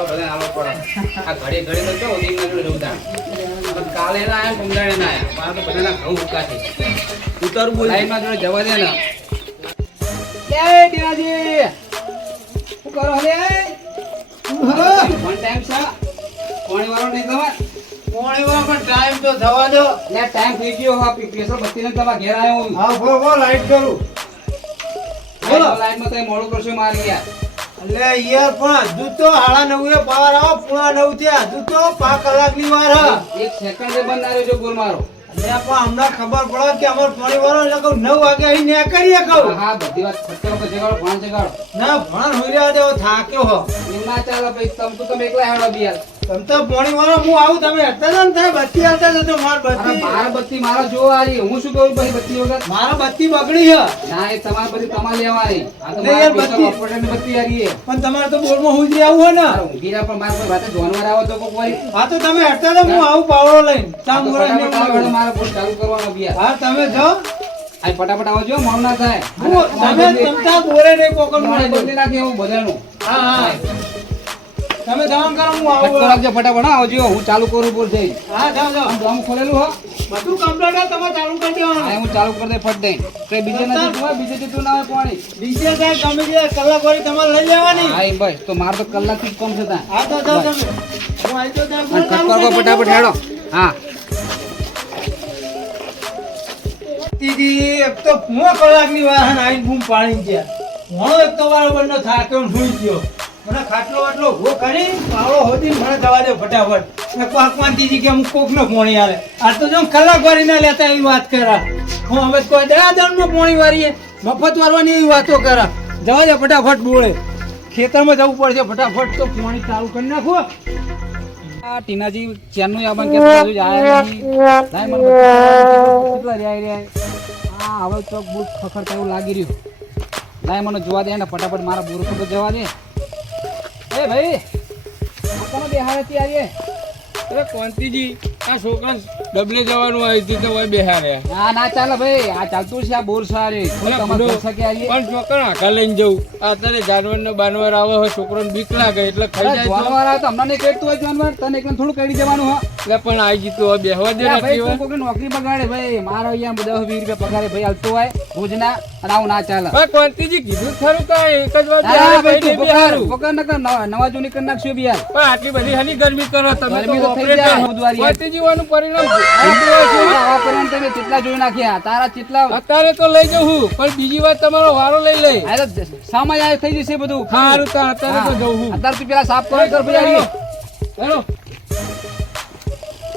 વાળો બધા આલો પડે આ ઘડી ઘડી તો કેવું દીકરા જોતા કાલે ના આયા પંગાળે ના આયા મારા તો બધાના ઘઉં ઉકા છે ઉતર બોલ લાઈનમાં જોડે જવા દે ને એ દીનાજી શું કરો હલે વન ટાઈમ સા પાણી વાળો નહીં તમાર પાણી વાળો પણ ટાઈમ તો થવા દો લે ટાઈમ થઈ ગયો હા પેસો બત્તીને તમાર ઘેર આવ્યો હું હા બો લાઈટ કરું બોલો લાઈનમાં તો મોડું કરશો મારી યાર એટલે યાર પણ હજુ તો 9:30 પાવર આવો પૂરા 9 થયા હજુ તો 5 કલાકની વાર હ એક સેકન્ડ એ બંધ આવ્યો જો ગોલ મારો એટલે પણ હમણાં ખબર પડે કે અમાર પાણી વાળો એટલે કહું 9 વાગે અહીં ને કરીએ કહું હા બધી વાત ખતરો પર જગાડો ભાણ જગાડો ના ભણ હોઈ રહ્યા દેવો થાક્યો હો એમ ના ચાલે ભાઈ તમે એકલા હેડો બી યાર તમ તો પાણી વાળો હું આવું તમે હતા ને થાય બત્તી આવતા જતો માર બત્તી મારા બત્તી મારા જોવા આવી હું શું કરું પછી બત્તી વગર મારા બત્તી બગડી છે ના એ તમાર બધી તમારે લેવાની આ તો નહીં યાર, બત્તી. ઓપરેટરની બત્તી આવી છે પણ તમારે તો બોલમાં હુજરી આવું હોય ને ઊંઘીરા પણ મારા પર વાતે જોનવાર આવો તો કોક વારી હા તો તમે હતા તો હું આવું પાવડો લઈને ચા આ તો મુરઈ ને ફટાફટ આવડો મારા બોલ ચાલુ કરવાનો બી યાર હા તમે જાઓ આ ફટાફટ આવજો મોડું ના થાય તમે તમતા બોરે નહીં કોકલ મોડે મોડે બદલી નાખે એવું બધાનું હા હા તમે જવાન કરો હું ફટકો આવું રાખજો ફટાફટ હા આવજો હું ચાલુ કરું બોલ જઈ હા જાઓ જાઓ આમ ડ્રમ ખોલેલું હો બધું કમ્પ્લીટ તમે ચાલુ કરી દેવાનું હા હું ચાલુ કરી દે ફટ દઈ તો બીજે નથી હોય બીજે જેટલું ના હોય પાણી બીજે સાહેબ તમે જે કલાક વાળી તમારે લઈ લેવાની હા એ બસ તો મારે તો કલાકથી જ કમ છે ત્યાં હા તો જાઓ તમે હું આવી તો ત્યાં બોલ ચાલુ ખટકો કરી ફટાફટ હેડો હા દીદી એક તો 5 કલાકની વાર હે આઈને બૂમ પાણી ગયા હું એક તો બરાબર ન થાક્યો ને સુઈ ગયો મને ખાટલો આટલો ઉભો કરી પાવડો હોદી મને જવા દે ફટાફટ ને પાકવાન દીદી કે હું કોક નો પાણી આલે આ તો જો કલાક વારી ના લેતા એવી વાત કરા હું હવે કોઈ દયાદન નો પાણી વારીએ મફત વારવાની એવી વાતો કરા જવા દે ફટાફટ બોળે ખેતરમાં જવું પડશે ફટાફટ તો પાણી ચાલુ કરી નાખો આ ટીનાજી ચેનનું આબન કે બાજુ જ આયા નહીં લાય મને કેટલા રહ્યા હા હવે ચોક બૂટ ખખડતા એવું લાગી રહ્યું લાય મને જોવા દે ને ફટાફટ મારા બુરખો તો જવા દે એ ભાઈ આ કોનો બેહાડે ત્યારે અરે કોંતીજી આ છોકરા ડબલે જવાનું આવી હતી તો ભાઈ બેહારે ના ના ચાલે ભાઈ આ ચાલતું છે આ બોર સારી તમારે પૈસા કે આવીએ પણ છોકરા આખા લઈને જવું અત્યારે જાનવર ને બાનવર આવે હોય છોકરાને બીક લાગે એટલે ખાઈ જાય તો. જાનવર આવે તો અમને નહીં કહેતું હોય જાનવર તને એકદમ થોડું કરી જવાનું હા એટલે પણ આવી જીતું હવે બેહવા દે ભાઈ નથી તું કોઈની નોકરી બગાડે ભાઈ મારો અહીંયા 10-20 રૂપિયા પગારે ભાઈ આવતો હોય ભુજના અને આવું ના ચાલે હવે કોંતીજી કીધું ખરું તો એક જ વાર હા, બેહારે ભાઈ ભાઈ તું બેહારું પગાર નકર નવા જૂની કરી નાખશું બી યાર પણ આટલી બધી હની ગરમી કરો તમે ગરમી તો તો થઈ જાય, બુધવારે. કોંતીજી વાનું પરિણામ આવા પરિણામ તમે કેટલા જોઈ નાખ્યા તારા કેટલા અત્યારે તો લઈ જવું પણ બીજી વાર તમારો વારો લઈ લઈ આ તો સામાન્ય આ થઈ જશે બધું સારું તો અત્યારે તો જવું હું અત્યારે તું પેલા સાફ કરો ભાઈ હેલો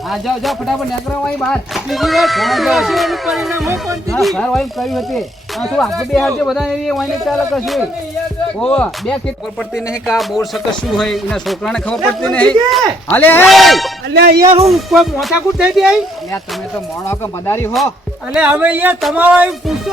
હા જાઓ જાઓ ફટાફટ નીકળો અહીં બહાર બીજી વાર થશે એનું પરિણામ હોય હા કોંતીજી ઘર વાઈમ કર્યું હતી હા શું આપણે બે હાજર બધા એવી વાઈને ચાલે કશું ઓ બે ખેત ખબર પડતી નહીં કે આ બોર સકસ શું હોય એના છોકરાને ખબર પડતી નહીં હાલે હે એટલે યાર હું કોઈ મોટાકૂટ થઈ ગઈ લે તમે તો મોણો કે મદારી હો એટલે અમે યાર તમારો એમ પૂછો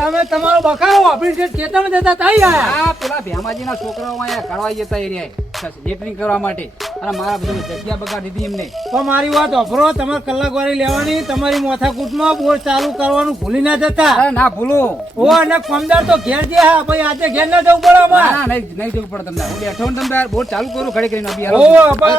અમે તમારો બખારો વાપરી છે ખેતરમાં જતા થઈ આયા આ પેલા ભેમાજીના છોકરાઓ અહીંયા કળવાઈ જતા એ રહ્યા લેટરિંગ કરવા માટે અને મારા બધું જગ્યા બગાડી દીધી એમને તો મારી વાત અફરો તમારે કલાક વાળી લેવાની તમારી માથાકૂટમાં બોર ચાલુ કરવાનું ભૂલી ના જતા અરે ના ભૂલો ઓ અને કમદાર તો ઘેર જે હા ભાઈ આજે ઘેર ના જવું પડે અમારે ના નહીં જવું પડે તમને હું બેઠો ને તમે બોર ચાલુ કરું ખડી કરીને અભી ઓ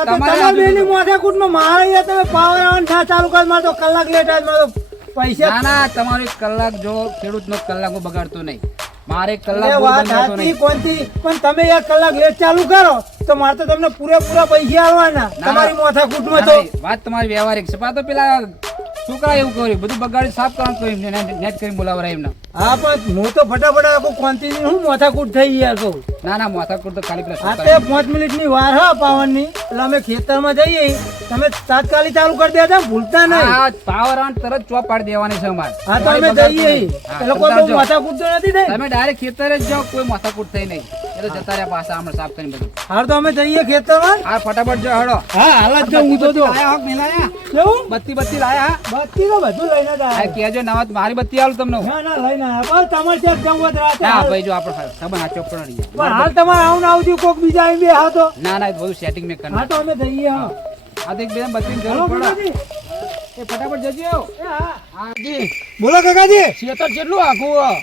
તમારા બેની માથાકૂટમાં મારે યાર તમે પાવર આવન થા ચાલુ કર મારે તો કલાક લેટ આજ મારો પૈસા ના ના તમારો એક કલાક જો ખેડૂતનો કલાક હું બગાડતો નહીં મારે એક કલાક એ બોર વાત બગાડતો સાચી નહીં કોનથી પણ તમે એક કલાક લેટ ચાલુ કરો તો મારે તો તમને પૂરેપૂરા પૈસા આવવાના તમારી માથાકૂટમાં તો વાત તમારી વ્યવહારિક છે પણ આ તો પેલા છોકરા એવું કર્યું બધું બગાડી સાફ કરવાનું કહ્યું નેટ કરીને બોલાવરા એમને હા પણ હું તો ફટાફટ આખું કોનથી હું માથાકૂટ થઈ ગયા કહું ના ના માથાકૂટ તો ખાલી પેલા આ છોકરા તે 5 મિનિટની વાર હા પાવનની એટલે અમે ખેતરમાં જઈએ તમે તાત્કાલિક ચાલુ કરી દેતા ભૂલતા નહીં હા પાવર આન તરત ચોપ પાડી દેવાની છે અમારે હા તો અમે જઈએ એ લોકો તો માથાકૂટ તો નથી થઈ તમે ડાયરેક્ટ ખેતરે જ જાઓ કોઈ માથાકૂટ થઈ નહીં એ તો જતા રહ્યા પાછા હમણાં સાફ કરીને બધું હાર તો અમે જઈએ ખેતરમાં આ ફટાફટ જો હડો હા હાલત જો હું તો લાયા હક મિલાયા કેવું બત્તી લાયા બત્તી તો બધું લઈને જ હા આવ્યા. કેજો નવા મારી બત્તી આલું તમને હું. ના ના લઈને આવ્યા પણ તમારે ત્યાં જવું હોય તો રાતે ના હાલ. ભાઈ જો આપણે ખબર ના ચોપ પણ પણ હાલ તમારે આવું ને આવતી કોક બીજા આવી બે હા તો ના ના એ બધું સેટિંગ મેં હા તો અમે જઈએ હા આ તો એક બે બત્તી હાલો જરૂર પડે કાકાજી. એ ફટાફટ જજો એ હા. હા જી બોલો કાકાજી ખેતર કેટલું આખું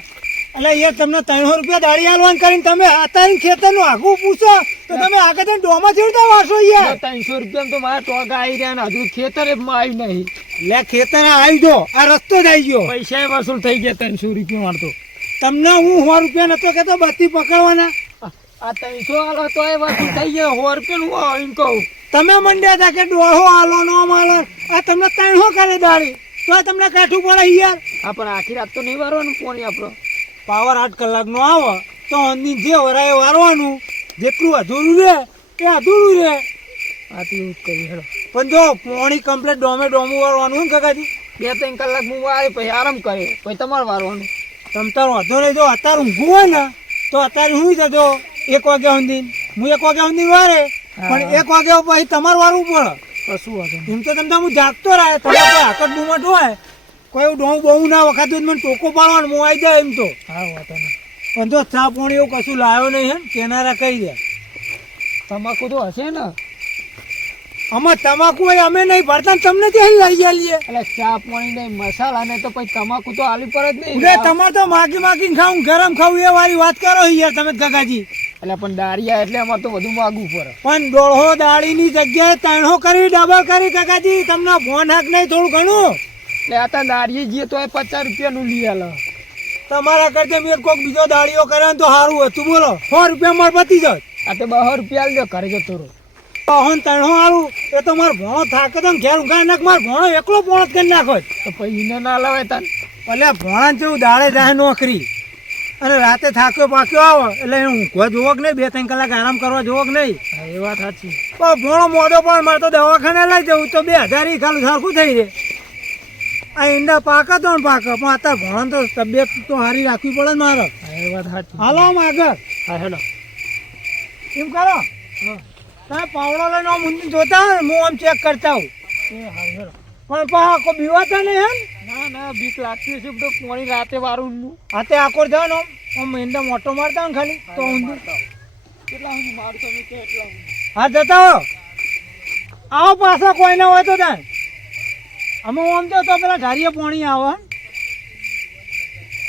એટલે યાર તમને 300 રૂપિયા દાડી હાલવાન કરીને તમે અત્યારે ખેતરનું આખું પૂછો તો તમે આગળ જઈને ડોમાં ચડતા વાસો યાર 300 રૂપિયા તો મારા ટોગા આવી રહ્યા ને હજુ ખેતરે આવી નહીં લે ખેતર આવી જો આ રસ્તો જ આવી ગયો પૈસા વસૂલ થઈ ગયા 300 રૂપિયા મારતો તમને હું 100 રૂપિયા નતો કેતો બત્તી પકડવાના આ 300 આલો તો એ વસૂલ થઈ ગયા 100 રૂપિયા હું કહું તમે મંડ્યા હતા કે ડોહો આલો નો આલો આ તમને 300 કરે દાડી તો તમને કાઠું પડે યાર આ પણ આખી રાત તો નહીં વારવાનું પોણી આપણો પાવર 8 કલાકનો આવે તો અંદી જે વરાય વારવાનું જેટલું અધૂરું રહે એ અધૂરું રહે આ તો એવું જ કરી હેડો પણ જો પોણી કમ્પ્લીટ ડોમું વારવાનું ને કાકાજી 2-3 કલાક હું વારી પછી આરામ કરે પછી તમારે વારવાનું તમ તાર વાંધો નહીં જો અત્યારે ઊંઘું હોય ને તો અત્યારે હું જતો 1 વાગ્યા સુધી હું 1 વાગ્યા સુધી વારે પણ 1 વાગ્યા પછી તમારે વારવું પડે કશું વાંધો એમ તો તમને હું જાગતો રહે તમે કોઈ આકટ ડુમટ હોય કોઈ ડોમ બહુ ના વખત મને ટોકો પાડવાનું હું આવી જાય એમ તો હા વાંધો નહીં પણ જો ચા પોણી એવું કશું લાવ્યો નહીં હે કેનારા કહી દે તમાકુ તો હશે ને અમે તમાકુ હોય અમે નહીં ભરતા ને તમને ત્યાં લઈ આલીએ એટલે ચા પાણી ને મસાલા ને તો પછી તમાકુ તો આલી પર જ નહીં ઉડે તમારે તો માગી ખાવું ગરમ ખાવું એ વાળી વાત કરો યાર તમે કાકાજી એટલે પણ દાળિયા એટલે અમારે તો બધું માગવું પડે પણ દોઢો દાળીની જગ્યાએ 300 કરી ડબલ કરી કાકાજી તમને ફોન હાક નહીં થોડું ઘણું એટલે આ તો દાળીએ જઈએ તો 50 રૂપિયાનું લઈ આલો તમારા કરતા મેં કોઈક બીજો દાળીઓ કરે ને તો સારું હતું બોલો 100 રૂપિયા માર પતી જાય આ તો 200 રૂપિયા આલજો ઘરે જતો રહો હન 300 હારું એ તો મારો ભણો થાકે તો ઘેર ઊંઘાઈ નાખ મારો ભણો એકલો પોણો જ કરી નાખો તો પછી એને ના લાવે તાન એટલે ભણા જેવું દાડે જાય નોકરી અને રાતે થાક્યો પાક્યો આવે એટલે એને ઊંઘવા જોવો કે નહીં 2-3 કલાક આરામ કરવા જોવો કે નહીં હા એ વાત સાચી પણ ભણો મોડો પણ મારે તો દવાખાને લઈ જવું તો 2000 ઈ ખાલી સરખું થઈ રહે આ ઈંડા પાકે તો ને પાકે પણ અત્યારે ભણો તો તબિયત તો સારી રાખવી પડે ને મારે હા એ વાત સાચી હાલો આમ આગળ હા હેડો એમ કરો તમે પાવડો લઈને આમ ઊંધી જોતા હોય હું આમ ચેક કરતા હોઉં એ હા હેડો પણ પા કોઈ બીવાતા નહીં હે ના ના બીક લાગતી હશે બધું પાણી રાતે વારું હાથે આકોર જાવ ને આમ ઈંડા મોટો મારતા હોય ને ખાલી તો ઊંધું કેટલા સુધી મારતો મેં કે એટલા હા જતા હો આવો પાછા કોઈ ના હોય તો ત્યાં અમે આમ તો પેલા ઢારીએ પોણી આવે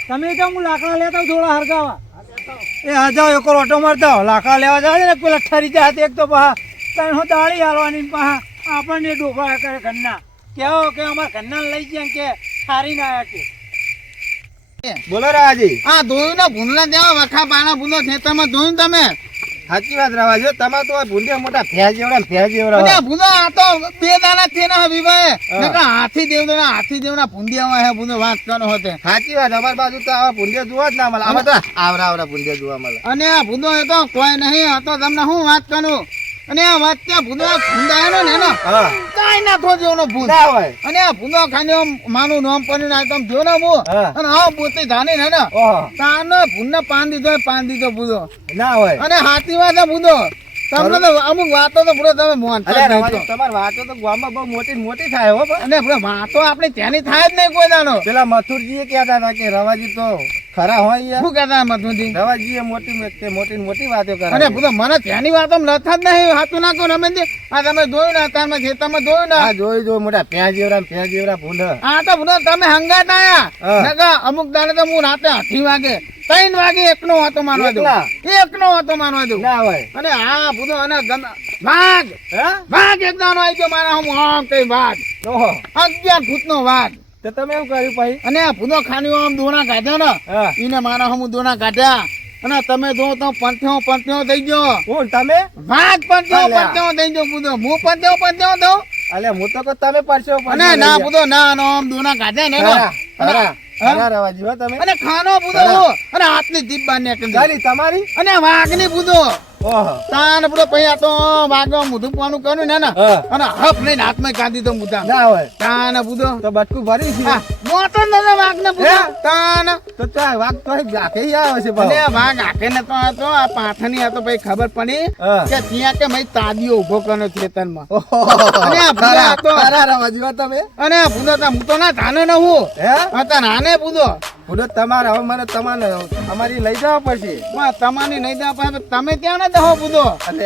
તમે તો હું લાકડા લેતા હોઉં થોડા હરગાવા એ હા જાઓ એક ઓટો મારતા હો લાકડા લેવા જાય ને પેલા ઠરી જાય એક તો પા ત્રણ દાળી હાલવાની પા આપણને ડોફા કરે ઘરના કેવો કે અમારા ઘરના લઈ ગયા કે સારી ના આવ્યા કે બોલો રાજી હા ધોયું ને ભૂંડલા દેવા વખા પાના ભૂંડો ખેતરમાં ધોયું ને તમે સાચી વાત રવા જો તમારે તો ભૂંડિયા મોટા ભેજ જેવડા અને ભૂંડો આ તો બે દાણા છે ને વિવાહે નકર હાથી દેવના ભૂંડિયા હે ભૂંડો વાત કરો હોતે સાચી વાત અમારી બાજુ તો આવા ભૂંડિયા જોવા જ ના મળે આમાં તો આવરા ભૂંડિયા જોવા મળે અને આ ભૂંડો એ તો કોઈ નહીં આ તો તમને હું વાત કરું અને આ વાત ત્યાં ભૂંડો ભૂંડાયો ને એનો હા કાઈ ના થો જેવનો ભૂંડ ના હોય અને આ ભૂંડો ખાને આમ માનું નામ પડીને આ તમે જો ને હું હા. અને હા પોતે જાણે ને ઓહો તાનો ભૂંડને પાન દીધો ભૂંડો ના હોય અને હાથી વાત ભૂંડો તમને તો અમુક વાતો તો પૂરો તમે મોનતા અરે જ નહીં રવાજી તો. તમારી વાતો તો ગામમાં બહુ મોટી થાય હો પણ. અને પૂરો વાતો આપણે ત્યાંની થાય જ નહીં કોઈ દાડો પેલા મથુરજીએ કહેતા હતા કે રવાજી તો ખરા હોય યાર શું કહેતા મધુજી રવાજીએ મોટી વાતો કરે અને પૂરો મને ત્યાંની વાતો લથા જ નહીં હાથું નાખો રમેશજી આ તમે જોયું ને અત્યારમાં ખેતરમાં જોયું ને હા જોઈ મોટા ભેજ જેવડા ભૂંડ આ તો પૂરો તમે હંગાત હા. આયા નકા અમુક દાડે તો હું રાતે 8 વાગે 3 વાગે એકનો વાતો મારવા દઉં એકલા? એકનો વાતો મારવા દઉં ના હોય અને આ પૂરો અને વાઘ વાઘ એક દાડો આવી ગયો મારા હું આમ કઈ વાઘ ઓહો 11 ફૂટનો વાઘ તો તમે એવું કર્યું પછી અને આ ભૂનો ખાની આમ દોણા કાઢ્યા ને હા ઈને મારા હમ દોણા કાઢ્યા અને તમે જો તો પંથ્યો થઈ ગયો કોણ તમે વાઘ પંથ્યો અલ્યા. થઈ ગયો બુધો હું પંથ્યો દઉં અલે હું તો કહું તમે પરસો અને ના બુધો ના નો આમ દોણા કાઢ્યા ને ખરા રવાજી હો તમે અને ખાનો બુધો અને હાથની જીભ બાર નીકળી ગાલી તમારી અને વાઘની બુધો ઓહો તાન બુધો પછી આ તો વાઘ મોઢું પાનું કર્યું ને ને હા. અને હફ લઈને હાથમાં કાઢી તો મુદ્દા ના હોય તાન બુધો તો બટકું ભરી છે મોટો નતો વાઘ ને બુધો હે? તાન તો ચાલ વાઘ તો ગાકે આવે છે અને ભાવ આ વાઘ આખે ને તો આ તો આ પાઠાની આ તો ભાઈ ખબર પડી હા. કે ત્યાં કે ભાઈ તાદીઓ ઉભો કર્યો ખેતરમાં ઓહો. અને આ ભૂંડો આ તો ખરા રવાજી હો તમે અને આ ભૂંડો તો હું તો ના થાને ન હું હે હતા નાને ભૂંડો ભૂલો તમારે હવે મને તમારે અમારી લઈ જવા પડશે પણ તમારી નહીં દા પાસે તમે ત્યાં ના દહો ભૂંડો અને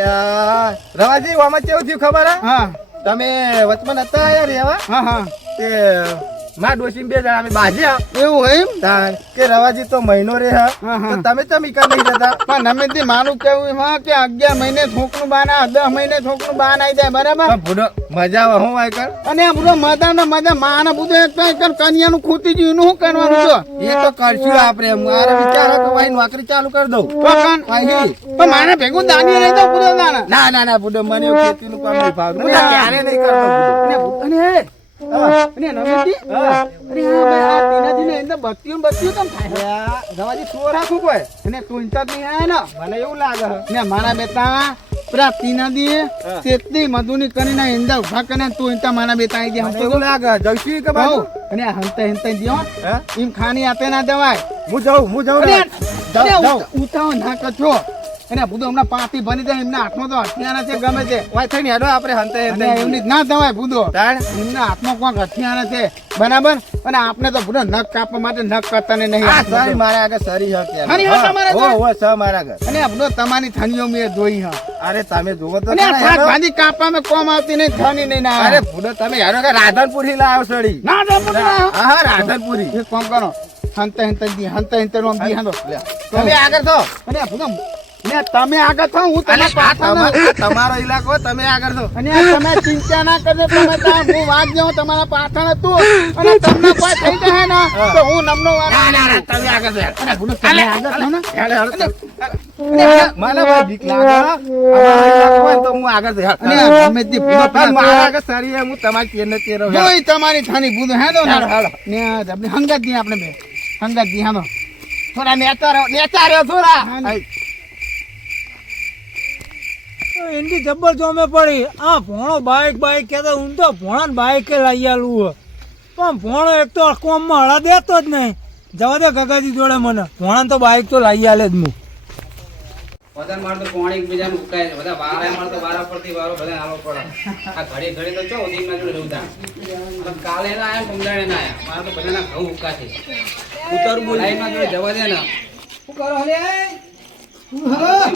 રવાજી આમાં કેવું થયું ખબર હે હા તમે વચમાં નતા આયા રેવા હા હા તે માં ડોશી બે જણા અમે બાજ્યા એવું હોય એમ? તાણ કે રવાજી તો મહિનો રે હા તો તમે ચમ ઈકા નહીં જતા પણ અમે તે મારું કેવું હા કે 11 મહિને થોકનું બાન આવે 10 મહિને થોકનું બાન આવી જાય બરાબર. પણ ભૂડો મજા આવે હું આય કર અને આ બધો મજા માને બધું એક કન્યાનું ખૂટી ગયું એનું શું કરવાનું છો? એ તો કરશું આપણે મારે વિચાર હતો ભાઈ નોકરી ચાલુ કરી દઉં પણ માને ભેગું દાની રહી તો પૂરો દાના. ના ના ના ભૂડો મને એવું ખેતીનું કામ નહીં ભાવતું હું તો ક્યારે નહીં કરતો ભૂડો. અને નવેજી અરે હા ભાઈ આ તીનાજીને અંદર બત્તીઓ કેમ થાય? રવાજી સો રાખું કોઈ અને તું ઇન્ચાર્જ નહીં આયા ને મને એવું લાગે ને મારા બેટા પેલા તીનાજી તેટલી મધુની કરીને અંદર ઉભા કરીને તું ઇન્ટા મારા બેટા આવી ગયા એવું લાગે જઈશું કે બાજુ અને હંતા દિયો હે? એમ ખાની આપે ના દેવાય. હું જાઉં ઉતાવ ના કરજો અને બધું હમણાં પાટી બની જાય એમના હાથમાં તો હથિયાર છે ગમે છે વાય થઈને હેડો આપણે હંતે અને એમની જ ના દવાય ભૂદો એમના હાથમાં કોઈક હથિયાર છે બરાબર. અને આપણે તો ભૂદો નખ કાપવા માટે નખ કરતા ને નહીં. સારી મારા આગળ સરી હતી ખરી હો તમારા આગળ? હો સ મારા આગળ અને ભૂદો તમારી થનીઓ મેં જોઈ હા. અરે તમે જોવો તો અને આ ખરા થાક હેડો. ભાજી કાપવામાં કોમ આવતી નહીં થની નહીં ના. અરે ભૂડો તમે હેડો કે રાધનપુરી લાવ્યો સડી ના હા રાધનપુરી એક કામ કરો હંતા નો દી હાંડો તમે આગળ છો અને ભૂદો ને તમે આગળ થો હું અને તમે આ પાછળ તમારો ઇલાકો તમે આગળ છો અને આ તમે ચિંતા ના કરજો. તમે ત્યાં હું વાત જાઉં તમારા પાછળ હતું અને તમને કોઈ થઈ જાય ને તો હું નમનો વાળો. તમે આગળ છો અને ભૂલો તમે આગળ થો ને. હેડો મને ભાઈ બીક લાગે અમારો ઇલાકો હોય તો હું આગળ છું અને ગમે તે ભૂલો પણ મારા આગળ સરી હું તમારી તેરને તેરો જોઈ તમારી થાની ભૂલો હે દો હેડો, હેડો. ને આપણે હંગત દી આપણે બે હંગત દી હાલો થોડા નેતા રહ્યો થોડા. એની જબ્બર જોમે પડી આ ભોણો બાઈક કેતો હું તો ભોણા બાઈક લઈ આલું પણ ભોણો એક તો કોમમાં હળા દેતો જ નહીં. જવા દે ગગાજી જોડે મને ભોણા તો બાઈક તો લઈ આલે જ હું. વધારે મારે તો પાણી એકબીજાનું ઉકાય છે. બધા વારા મારે તો વારા પરથી વારો બધા આલો પડે. આ ઘડી તો ચો ઉદીન ના જોડે રવતા. પણ કાલે ના આયા કમદાણે ના આયા. મારે તો બધાના ઘઉં ઉકા છે. ઉતરવું બોલ લાઈન માં જોડે જવા દે ને. શું કરો હલે?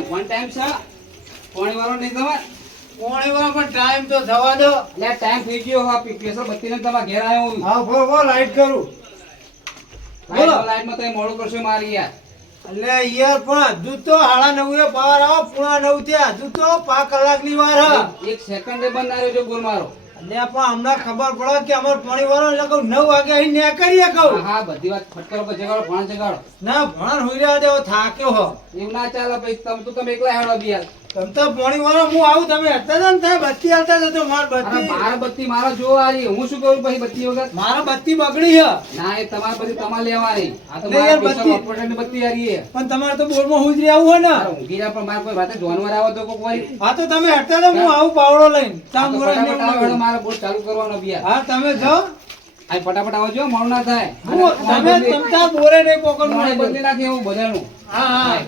વન ટાઈમ છે. પાણી વાળો નહીં તમાર. પોણીમાં પણ ટાઈમ તો થવા દો. લે ટાઈમ થઈ ગયો હા પેસો બત્તીને તમારા ઘેર આવ્યો હું. હા બો લાઈટ કરું. બોલો. લાઈટમાં તમે મોડું કરશો મારી યાર. એટલે યાર પણ હજુ તો 9:30 પાર આવો પૂણા 9 થયા હજુ તો 5 કલાકની વાર હ. એક સેકન્ડે બંધ ના રહ્યો જો ગોળ મારો. એટલે પણ હમણાં ખબર પડે કે અમાર પાણી વાળો એટલે કહું 9 વાગે અહીં ને કરીએ કહું. હા બધી વાત ફટકારો પર જગાડો ભણ જગાડો. ના ભણા હોઈ રહ્યા દેવો થાક્યો હો. એવું ના ચાલે પછી તમે એકલા હેડો બી યાર. તમ તો પાણી વાળો હું આવું તમે હતા ને થાય બત્તી હાલતા જતો માર અરે બત્તી મારા બત્તી મારા જોવા આવી હું શું કરું પછી બત્તી વગર. મારા બત્તી બગડી છે ના એ તમારે પછી તમારે લેવાની. આ તો લે મારા યાર, પૈસા બત્તી. ઓપરેટરની બત્તી હારી છે. પણ તમારે તો બોરમાં હુજરી આવું હોય ને. મારે ઊંઘી રહ્યા પણ મારે કોઈ વાતે જાનવર આવો તો કોઈ કોઈ. હા તો તમે હટતા તો હું આવું પાવડો લઈને આ ચા તો મોરસ ને ફટાફટ આવો હેડો, એવું. મારે બોલ ચાલુ કરવાનો બી યાર. હા તમે જાઓ આ ફટાફટ આવજો મોડું ના થાય. તમે તમતા બોરે નહીં પોકડ મોડે મોડે બદલી નાખે એવું બધાનું. હા હા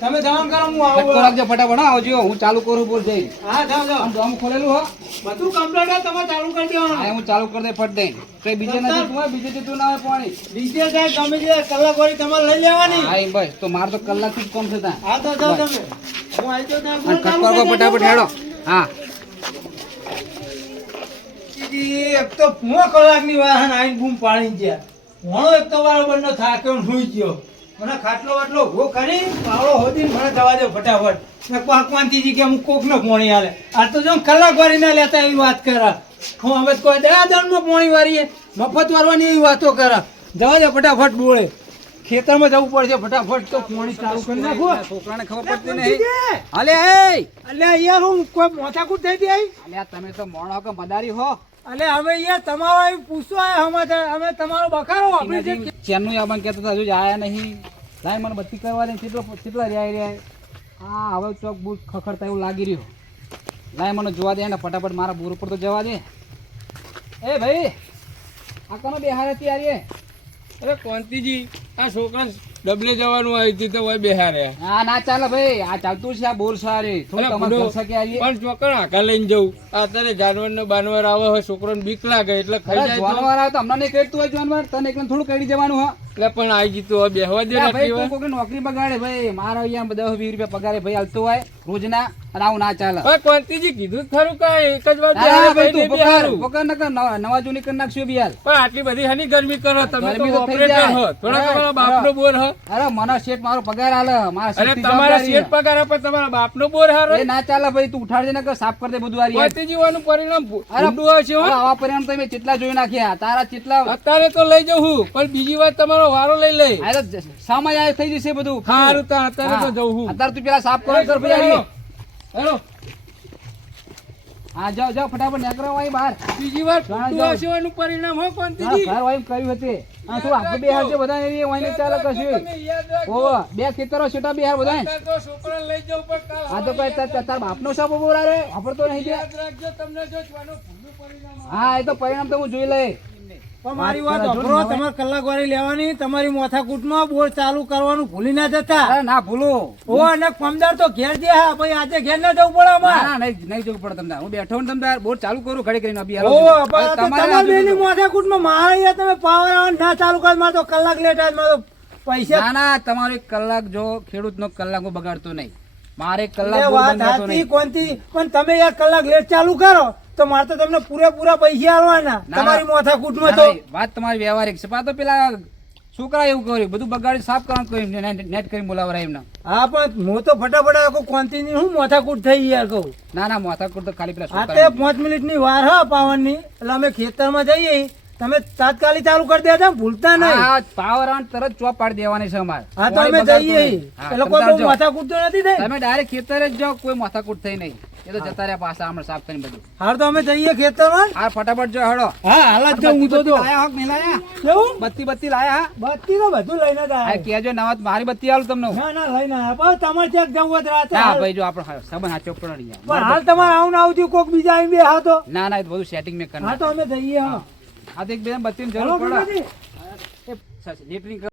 તમે જવાન કરો હું ફટકો આવું રાખજો ફટાફટ હા, આવજો હું ચાલુ કરું બોલ જઈ. હા જાઓ જાઓ આમ ડોમ ખોલેલું હો. બધું કમ્પ્લીટ તમે ચાલુ કરી દેવાનું. હા હું ચાલુ કરી દે ફટ દઈને. કઈ બીજે નથી તું હોય બીજે જતું ના હોય પાણી. બીજે જાય ગમે તે કલાક વાળી તમારે લઈ લેવાની. હા એમ બસ તો મારે તો કલાકથી જ કમ છે ત્યાં. હા તો જાઓ તમે હું આવી જાઉં ત્યાં અને ચાલુ ખટકો કરી ફટાફટ દેજો. હેડો. હા ઈ એક તો 5 કલાકની વાર હે ને આઈને બૂમ પાણી ગયા. ભણો એક તો બરાબર ન થાક્યો ને સુઈ ગયો. મને ખાટલો વાટલો ઉભો કરી પાવડો હોદીને મને જવા દે ફટાફટ. ને પાકવાનથી કે હું કોકનો પાણી આલે. આ તો જો કલાક વારી ના લેતા એવી વાત કરે. હું હવે કોઈ દયાદાનમાં પાણી વારીએ મફત વારવાની એવી વાતો કરે. જવા દે ફટાફટ બોળે. ખેતરમાં જવું પડશે ફટાફટ તો પાણી ચાલુ કરી નાખો. છોકરાને ખબર પડતી નહીં. હાલે એ અલ્યા યાર હું કોઈ મોથાકૂટ થઈ ગઈ. અલ્યા તમે તો મોણો કે મદારી હો. અલે હવે યાર તમારો એમ પૂછો અમે તમારો બખારો વાપરી છે. ચેનનું યાબન કહેતા હતા હજુ આયા નહીં. લાય મને બત્તી કરવાની કેટલા રહ્યા. હા હવે ચોક બૂટ ખખડતા એવું લાગી રહ્યું. લાય મને જોવા દે ને ફટાફટ મારા બૂર ઉપર તો જવા દે. એ ભાઈ આ કોનો બેહારે તૈયારી. અરે કોંતીજી આ છોકરા ડબલે જવાનું આવી હતી તો હોય બેહારે હા ના ચાલે ભાઈ આ ચાલતું છે આ બોર સારી થોડું તમારે ઘર શકે આવીએ. પણ ચોકડ આખા લઈને જવું અત્યારે જાનવર ને બાનવર આવે હોય છોકરાને બીક લાગે એટલે ખાઈ અરે જાય તો જાનવર આવે તો હમણાં નહીં કહેતું હોય જાનવર તને એકલા થોડું કરી જવાનું હા. એટલે પણ આવી ગયું હવે બેહવા દે ભાઈ નથી તું હોય. કોઈની નોકરી બગાડે ભાઈ મારા અહીંયા 10-20 રૂપિયા પગારે ભાઈ હાલતો હોય રોજના અને આવું ના ચાલે હવે કોંતીજી કીધું જ ખરું કે એક જ વાર હા, બિહાર ભાઈ, તું ભાઈને બિહારું. પકડ નકર નવા જૂની કરી નાખશું બી હાલ. પણ આટલી બધી હની ગરમી કરો તમે ગરમી તો તો થઈ ઓપરેટર જાય. હો થોડા હા, તમારા બાપનો બોર હો અરે મને શેઠ મારો પગાર હાલે મારા અને શેઠની તમારા જવાબદારી શેઠ પગાર આપે તમારા બાપનો બોર હારો એ ના ચાલે ભાઈ તું ઉઠાડજે નકર સાફ કરી દે બધું આ રિયાજ. કોંતીજીવાનું પરિણામ અરે, ઊંડું હશે હો. હવે આવા પરિણામ તમે કેટલા જોઈ નાખ્યા તારા કેટલા અત્યારે તો લઈ જવું પણ બીજી વાર તમારો વારો લઈ લે આ તો સમય આ થઈ જશે બધું સારું તો અત્યારે તો હા. જવું હું. અત્યારે તું પેલા સાફ કરો કર ભાઈ હેલો. આવીએ. હેલો. હા જાઓ જાઓ ફટાફટ નીકળો અહીં બહાર બીજી વાર જાઓ, ઊંડું જાઓ. હશે એનું પરિણામ હો હા, કોંતીજી. ઘર વાઈમ કર્યું હતું હા તું આખું બે હાલ છે બધા એવી વાઈને ચાલે કશું તમે યાદ રાખજો. ઓવા બે ખેતરો છેટા બે હાલ બધા અત્યારે તો છોકરાને લઈ જવું પણ કાલ આ તો કઈ તાર બાપનો સાપો બોરા રે વાપરતો નહીં છે યાદ રાખજો તમને જો છવાનું ભૂલું પરિણામ આવે. હા એ તો પરિણામ તો હું જોઈ લઈ પણ મારી વાત સાંભળો, તમારે કલાક વાળી લેવાની, તમારી માથાકૂટમાં બોર ચાલુ કરવાનું ભૂલી ના જતા. અરે ના ભૂલો ઓ અને પમદાર તો ઘેર દે હા ભાઈ, આજે ઘેર ના જવું પડે ના અમારે. ના નહીં જવું પડે તમને હું બેઠો ને તમને બોર ચાલુ કરું ઘડી કરીને અભી ઓ પણ આ તો તમારી બેની માથાકૂટમાં મારે અહીંયા તમે પાવર આવો ને ના ચાલુ કરો, મારે તો કલાક લેટ આવે, મારે તો પૈસા ના ના તમારો એક કલાક જો ખેડૂતનો કલાક હું બગાડતો નહીં મારે એક એ કલાક બોર વાત બંધાતો સાચી નહીં કોનથી, પણ તમે એક કલાક લેટ ચાલુ કરો તો મારે તો તમને પૂરેપૂરા પૈસા આલવાના ના, તમારી ના. માથાકૂટમાં ના, તો. ના, વાત તમારી વ્યવહારિક છે પણ આ તો પેલા છોકરા એવું કર્યું બધું બગાડી સાફ કરવાનું કહ્યું નેટ કરીને બોલાવરા એમને હા પણ હું તો ફટાફટ આખું કોનથી હું માથાકૂટ થઈ યાર કહું. ના ના માથાકૂટ તો ખાલી પેલા હા છોકરા તે 5 મિનિટની વાર હા પાવનની, એટલે અમે ખેતરમાં જઈએ, તમે તાત્કાલિક ચાલુ કરી દેજો, ભૂલતા નહીં. હા પાવર આન તરત ચોપ પાડી દેવાની છે અમારે હા તો અમે કોઈ બગાડતું જઈએ, નહીં. હા, એટલે તમ કોઈ તાર બહુ જાઓ. માથાકૂટ તો નથી થઈ. તમે ડાયરેક્ટ ખેતરે જ જાઓ કોઈ માથાકૂટ થઈ નહીં એ તો જતા રહ્યા પાછા હમણાં સાફ કરીને બધું હાલ તો અમે જઈએ ખેતરમાં. આ ફટાફટ જો હળો હા હાલ જ હું તો જો. લાયા હોક નહીં લાયા કેવું? બત્તી લાયા હા બત્તી તો બધું લઈને જ આ આવ્યા. કહેજો નવા મારી બત્તી આલું તમને હું. ના ના લઈને આવ્યા, પણ તમારે ક્યાંક જવું હોય તો રાતે ના હાલ. ભાઈ જો આપણો સંબંધ સાચો પડે નહીં પણ હાલ તમારે આવું ને આવું થયું, કોક બીજા આવી બે હા તો. ના ના એ તો બધું સેટિંગ મેં હા કરનાર તો અમે જઈએ હા. આ તો એક બે બત્તી બોલો જરૂર પડે કાકાજી. લેટરિંગ કર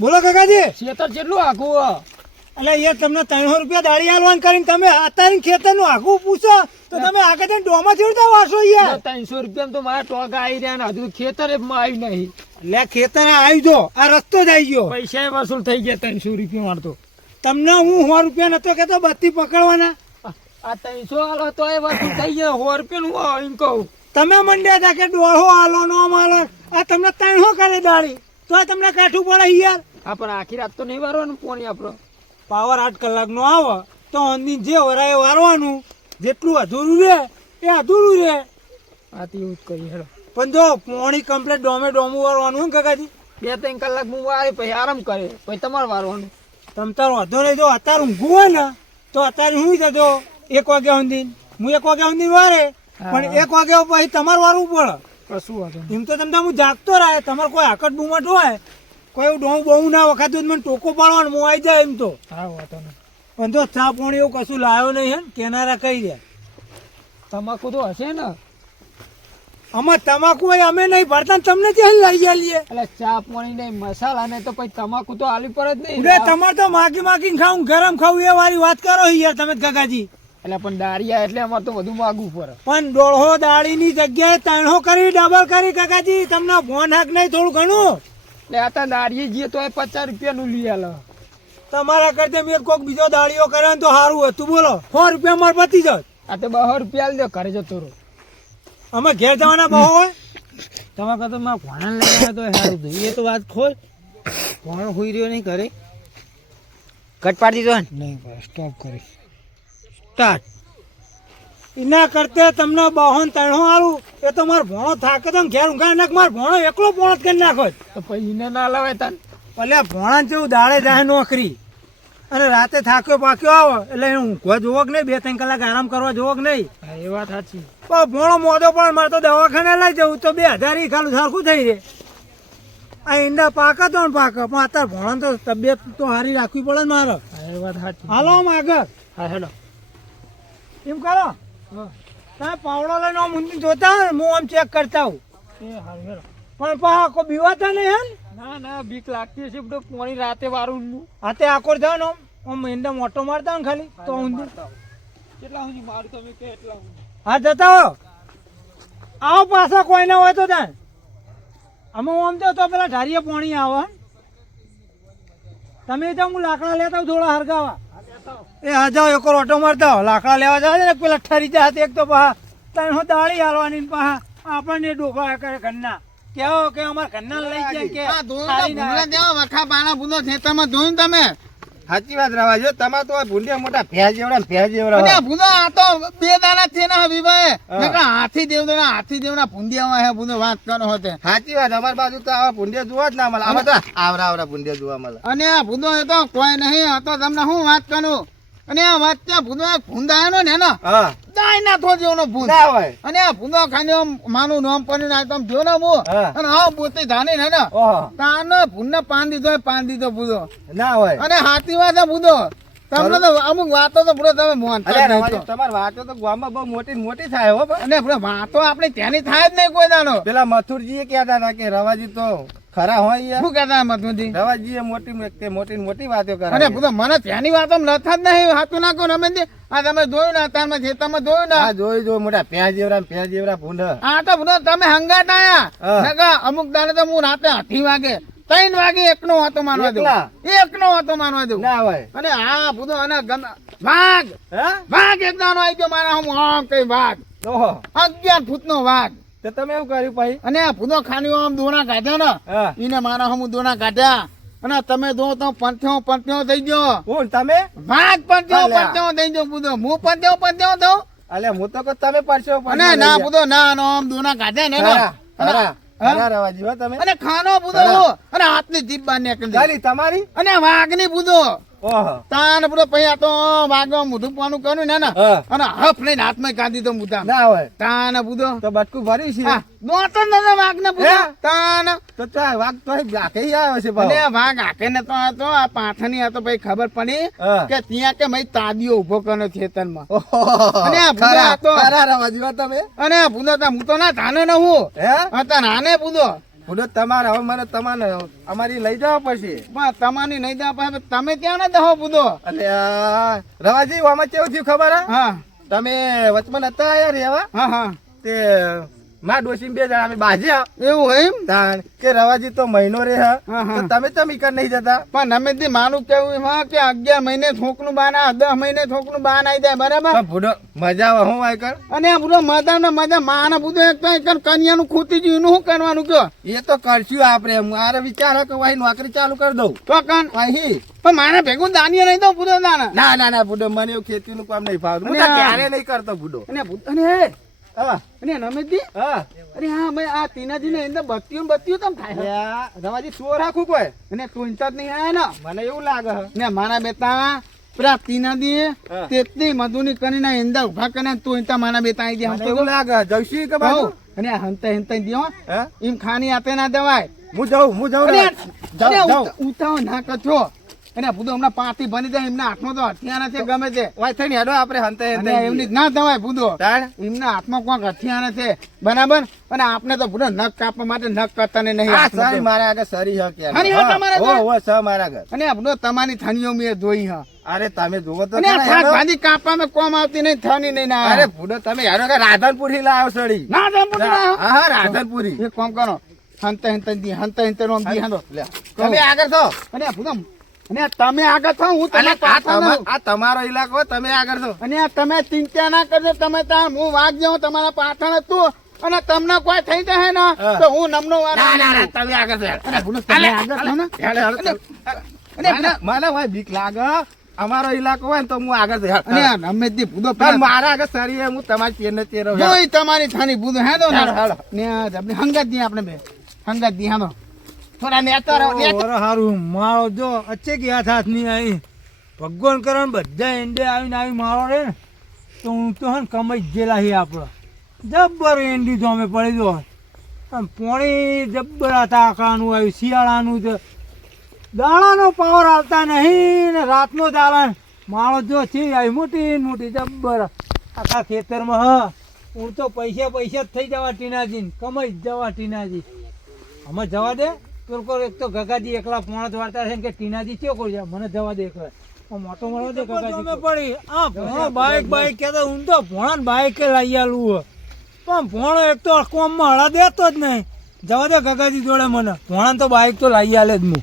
બોલો કાકાજી. ખેતર કેટલું આખું એટલે યાર તમને 300 રૂપિયા દાડી આલવાન કરીને તમે અત્યારે ખેતરનું આખું પૂછો તો તમે આગળ જઈને ડોમાં ચડતા વાસો યાર. 300 રૂપિયા તો મારા ટોકા આવી રહ્યા ને હજુ ખેતર આવી નહીં લે ખેતર આવી જો, આ રસ્તો જ આવી ગયો. પૈસા વસૂલ થઈ ગયા 300 રૂપિયા મારતો તમને હું 100 રૂપિયા નતો કેતો બત્તી પકડવાના. આ 300 આલો તો એ વસૂલ થઈ ગયા 100 રૂપિયા હું એમ કહું તમે મંડ્યા હતા કે 150 આલો નો આલો, આ તમને 300 કરે દાડી તો તમને કાઠું પડે યાર. હા પણ આખી રાત તો નહીં વારવાનું પોણી આપણો પાવર 8 કલાકનો આવે તો અંદીન જે વરાય વારવાનું, જેટલું અધૂરું રે એ અધૂરું રે. આ તો એવું જ કરી હેડો પણ જો પોણી કમ્પ્લીટ ડોમું વારવાનું હે કાકાજી. 2-3 કલાક હું વારે પછી આરામ કરે પછી તમારે વારવાનું તમ તાર વાંધો નહીં, જો અત્યારે ઊંઘું હોય ને તો અત્યારે હું જતો 1 વાગ્યા સુધી, હું 1 વાગ્યા સુધી વારે, પણ 1 વાગ્યા પછી તમારે વારવું પડે. કશું વાંધો એમ તો તમને હું જાગતો રહે, તમારે કોઈ આકટ બુમટ હોય, કોઈ ડોમ બહુ ના વખાતું મને ટોકો પાડવાનું હું આવી જાય એમ તો. હા વાંધો નહીં પણ તો ચા પાણી એવું કશું લાવ્યો નહીં હે, કેનારા કહી દે. તમાકુ તો હશે ને આમાં તમાકુ હોય અમે નહીં ભરતા, તમને ક્યાં લઈ આલીએ. એટલે ચા પાણી ને મસાલા ને તો પછી તમાકુ તો આલી પર જ નહીં ઉડે તમારે તો માગીને ખાવું, ગરમ ખાવું એ વાળી વાત કરો યાર તમે કાકાજી. એટલે પણ દાળિયા એટલે અમારે તો બધું માગવું પડે પણ દોઢો દાળીની જગ્યાએ 300 કરી, ડબલ કરી કાકાજી. તમને ફોન હાક નહીં થોડું ઘણું. એટલે આ તો દાળીએ જઈએ તો 50 રૂપિયાનું લઈ આલો તમારા કરતા મેં કોક બીજો દાળીઓ કર્યો ને તો સારું હતું. બોલો 100 રૂપિયા મારે પતી જાત. આ તો 200 રૂપિયા આલી દો ઘરે જતો રહો અમે ઘેર જવાના બહુ હોય. તમારે કરતો મારા ભણા લઈ તો સારું થયું એ તો વાત ખોલ ભણો હોઈ રહ્યો નહીં ઘરે કટ પાડી દીધો ને નહીં ભાઈ સ્ટોપ કરી સ્ટાર્ટ. એના કરતે તમને 200-300 આલું એ તો મારો ભણો થાકે તો ઘેર ઊંઘા નાખ, મારો ભણો એકલો પોણો જ કરી નાખો. તો પછી એને ના લાવે તાન ભલે ભણા જેવું દાડે જાય નોકરી અને રાતે થાક્યો પાક્યો આવે એટલે એને ઊંઘવા જોવો કે નહીં, 2-3 કલાક આરામ કરવા જોવો કે નહીં. હા એ વાત સાચી પણ ભણો મોદો પણ મારે તો દવાખાને લઈ જવું તો 2000 ઈ ખાલું સરખું થઈ રહે. આ ઈંડા પાકે તો ને પાકે, પણ અત્યારે ભણો તો તબિયત તો સારી રાખવી પડે ને મારે. હા એ વાત સાચી હાલો આમ આગળ હા હેડો એમ કરો, તમે પાવડો લઈને આમ ઊંધી જોતા હોય ને, હું આમ ચેક કરતા હોઉં. એ હારું હેડો પણ પા કોઈ બીવાતા નહીં હે ને. ના ના બીક લાગતી હશે બધું પાણી રાતે વારું હાથે આકોર જાવ ને આમ ઈંડા મોટો મારતા હોય ને ખાલી તો ઊંધી. કેટલા સુધી મારું તમે કે એટલા સુધી હા જતા હો, આવો પાછા કોઈ ના હોય તો ત્યાં અમે આમ તો પેલા ઢારીએ પાણી આવે. તમે તો હું લાકડા લેતા હોઉં થોડા હરગાવા. એ હા જાઓ એક ઓટો મારતા હો. લાકડા લેવા જાવ ને પેલા ઠરી જાય એક તો પા તને હું દાળી હાલવાની ને પા આપણને ડોફા કરે ઘરના કેવો કે અમાર ઘરના લઈ જાય કે આ ધોઈને ખાઈ ના ભૂંગળા દેવા વખા પાણા બુંદો ખેતરમાં ધોઈને તમે સાચી વાત રવા જો તમાર તો ભૂંડિયા મોટા ભેજ જેવડા ને ભેજ જેવડા અને હોય. આ ભૂંડો આ તો બે દાણા છે ને હબીભાઈ નકર હાથી દેવના ભૂંડિયામાં હે ભૂંડો વાત કરો હોતે સાચી વાત અમાર બાજુ તો આવા ભૂંડિયા જોવા જ ના મળે આમાં તો આવરા ભૂંડિયા જોવા મળે. અને આ ભૂંડો એ તો કોઈ નહીં આ તો તમને હું વાત કરું અને આ વાત ત્યાં ભૂંડો ભૂંડાયનો ને એનો હા દાય ના થો જેવનો ભૂંડ ના હોય. અને આ ભૂંડો ખાલી આમ માનું નામ પણ ના તમે જો ને હું હા. અને હા પોતે જાણે ને ને ઓહો તાનો ભૂંડને પાન દીધો ભૂંડો ના હોય. અને હાથી વાત છે ભૂંડો તમને તો અમુક વાતો તો ભૂંડો તમે મોનતા અરે જ નહીં રવાજી તો. તમાર વાતો તો ગામમાં બહુ મોટી ને મોટી થાય હો પણ. અને ભૂંડો વાતો આપણે ત્યાંની થાય જ નહીં કોઈ દાનો પેલા મથુરજી કહેતા હતા કે રવાજી તો ખરા હોય યાર. શું કહેતા મતમુજી રવાજી મોટી મોટી વાતો કરે. અરે ભૂંડો મને ત્યાંની વાતો લથા જ નહીં હાથું નાખો રમે આ તમે જોયું ને તારમાં ખેતરમાં જોયું ને હા જોઈ મોટા ભેજ જેવડા ભૂંડ. આ તો ભૂંડો તમે હંગાત આયા હા. નકા અમુક દાડે તો હું રાતે 8 વાગે 3 વાગે એકનો વાતો માનવા દઉં એકલા? એકનો વાતો માનવા દઉં ના હોય. અને આ ભૂંડો અને વાઘ હે વાઘ એક દાડો આવી ગયો મારા હું આમ કઈ વાઘ ઓહો 11 ફૂટનો વાઘ તો તમે એવું કર્યું ભાઈ. અને આ ભૂંડો ખાની આમ દોણા કાઢ્યા ને હા ઈને મારા હમ દોણા કાઢ્યા અને તમે જો તો પંથ્યો થઈ ગયો કોણ તમે? વાઘ પંથ્યો અલ્યા. થઈ ગયો ભૂંડો હું પંથ્યો થઉં અલે હું તો કહું તમે પડશો અને ના ભૂંડો ના નો આમ દોણા કાઢ્યા ને ખરા અને- ખરા રવાજી હો તમે. અને ખાનો ભૂંડો અને હાથની જીભ બહાર નીકળી ગઈ. ગાલી તમારી અને વાઘની ભૂંડો ઓહો તાન ભૂંડો પછી આ તો વાઘ મોઢું પાનું કર્યું ને ને હા અને હફ લઈને હાથમાં કાઢી દીધો મુદ્દા ના હોય તાન ભૂંડો તો બટકું ભરી છે. નોતો નતો વાઘ ને ભૂંડો હે? તાન તો ચા વાઘ તો ગાકે આવ્યો છે ભાવ. અને આ વાઘ આખે ને તો આ તો આ પાઠાની આ તો પછી ખબર પડી હા. કે ત્યાં કે મેં તાદીઓ ઉભો કર્યો ખેતરમાં ઓહો. અને આ ભૂંડો ખરા આ તો- ખરા રવાજી હો તમે. અને આ ભૂંડો તો હું તો ના થાનો ન હું હે હતા નાને ભૂંડો ભૂંડો તમારે હવે મને તમારે અમારી લઈ જવા પડશે. પણ તમારી નહીં દા પાસે તમે ત્યાં ના દહો ભૂંડો એટલે રવાજી આમાં કેવું થયું ખબર હે? હા તમે વચમાં નતા આયા રેવા હા હા તે માં ડોશી 2 જણા અમે બાજ્યા એવું હોય એમ તાણ કે રવાજી તો મહિનો રે હા હા, હા. તો તમે ચમ ઈકર નહીં જતા. પણ અમે જે માનું કેવું એમ હા કે 11 મહિને થોકનું બાન આ 10 મહિને થોકનું બાન આવી જાય બરાબર પણ ભૂંડો મજા આવે હું આય કર. અને આ બધો મજા ને મજા માના બધું એક તો એક કન્યાનું ખૂટી ગયું એનું શું કરવાનું કયો એ તો કરશું આપણે મારે વિચાર હે કે વાહી નોકરી ચાલુ કરી દઉં તો કન વાહી. પણ મારે ભેગું દાનીએ નહીં તો પૂરો દાના ના ભૂંડો મને એવું ખેતીનું કામ નહીં ફાવતું. હું તો અને આ- ક્યારે નહીં કરતો ભૂંડો. અને હા અને નમેશજી હા અરે હા મેં આ તીનાજી ને અંદર બત્તીઓ તમ થાય રવાજી ચોર રાખું કોઈ અને તું ઇંચા જ નહીં આયા મને એવું લાગે હે. ને મારા બેટા પેલા તીનાજી હા. તેટલી મધુની કરીને એંદા ઉભા કરીને તું ઇંચા મારા બેટા આવી મને ગયા એવું લાગે જવશી કે બાજુ. અને આ હંતા દિયો હે? એમ ખાની આપે ના દેવાય હું જાઉં અરે, જાઉં. ઉતાવો ના કરજો અને ભૂદો હમણાં પાટી બની જાય એમના હાથમાં તો હથિયાર છે ગમે તે વાય થઈને હેડો આપણે હંતે અને એમની જ ના થવાય ભૂદો તાણ એમના હાથમાં કોઈક હથિયાર છે બરાબર અને આપણે તો ભૂદો નખ કાપવા માટે નખ કરતા ને નહીં આ હાથમાં સારી તો. મારા આગળ સરી હે ક્યારે. હરી હે તમારા હો, આગળ? હો, સ મારા આગળ. અને આ ભૂદો તમારી થણીઓ મેં જોઈ હા અરે તમે જોવો તો અને આ ખરા થાક હેડો. ભાજી કાપવામાં કોમ આવતી નહીં થની નહીં ના અરે ભૂડો તમે હેડો કે રાધનપુર થી લાવ્યો સડી. ના જામ ભૂદો ના. હા રાધનપુરી. એક કામ કરો હંતા નો આમ દી હાંડો લે, તમે આગળ છો. અને આ ભૂદો અને આ તમે આગળ થાવ હું અલે, તમે પાછળ ના. આ તમારો ઇલાકો તમે આગળ છો. અને આ તમે ચિંતા ના કરજો તમે ત્યાં હું વાઘ જાઉં તમારા પાછળ હતું અને તમને કોઈ થઈ જાય ને હા. તો હું નમનો વાળો ના, તમે આગળ છો. અને ભૂલો તમે આગળ થાવ ને હેડો, હેડો. મને ભાઈ બીક લાગે અમારો ઇલાકો હોય ને તો હું આગળ છું. અને આ રમેશજી ભૂદો પણ મારા આગળ સરી હે, હું તમારી ચેરને ચેરો હેડો. જોઈ તમારી થાની ભૂદો હે તો હેડો, હેડો. ને આ આપણે હંગાત દી આપણે બે હંગાત દી હાલો થોડા નેતા રહો નેતા. ઓરે હારું મારો જો અચ્છે ગયા થાત નહીં આવી ભગવાન કરણ બધા એંડે આવીને આવી મારો રે ને તો હું તો હે ને કમાઈ જ ગયેલા છીએ આપણે જબ્બર એંડી જો અમે પડી દો અને પોણી જબ્બર આ તાકાનું આવ્યું શિયાળાનું છે દાણાનો પાવર આવતા નહીં ને રાતનો દાણા માળો જો છે આવી મોટી ને મોટી જબ્બર આખા ખેતરમાં હા હું તો પૈસા જ થઈ જવા ટીનાજી કમાઈ જ જવા ટીનાજી અમે જવા દે તો એક તો ગગાજી એકલા પોણત વાર્તા છે કે ટીનાજી ચો કોઈ જાય મને જવા દે એકલા મોટો મળો દે ગગાજી પડી આ ભોણો બાઈક કે તો હું તો ભોણા બાઈક લઈ આલું પણ ભોણો એક તો કોમમાં હળા દેતો જ નહીં જવા દે ગગાજી જોડે મને ભોણા તો બાઈક તો લઈ આલે જ હું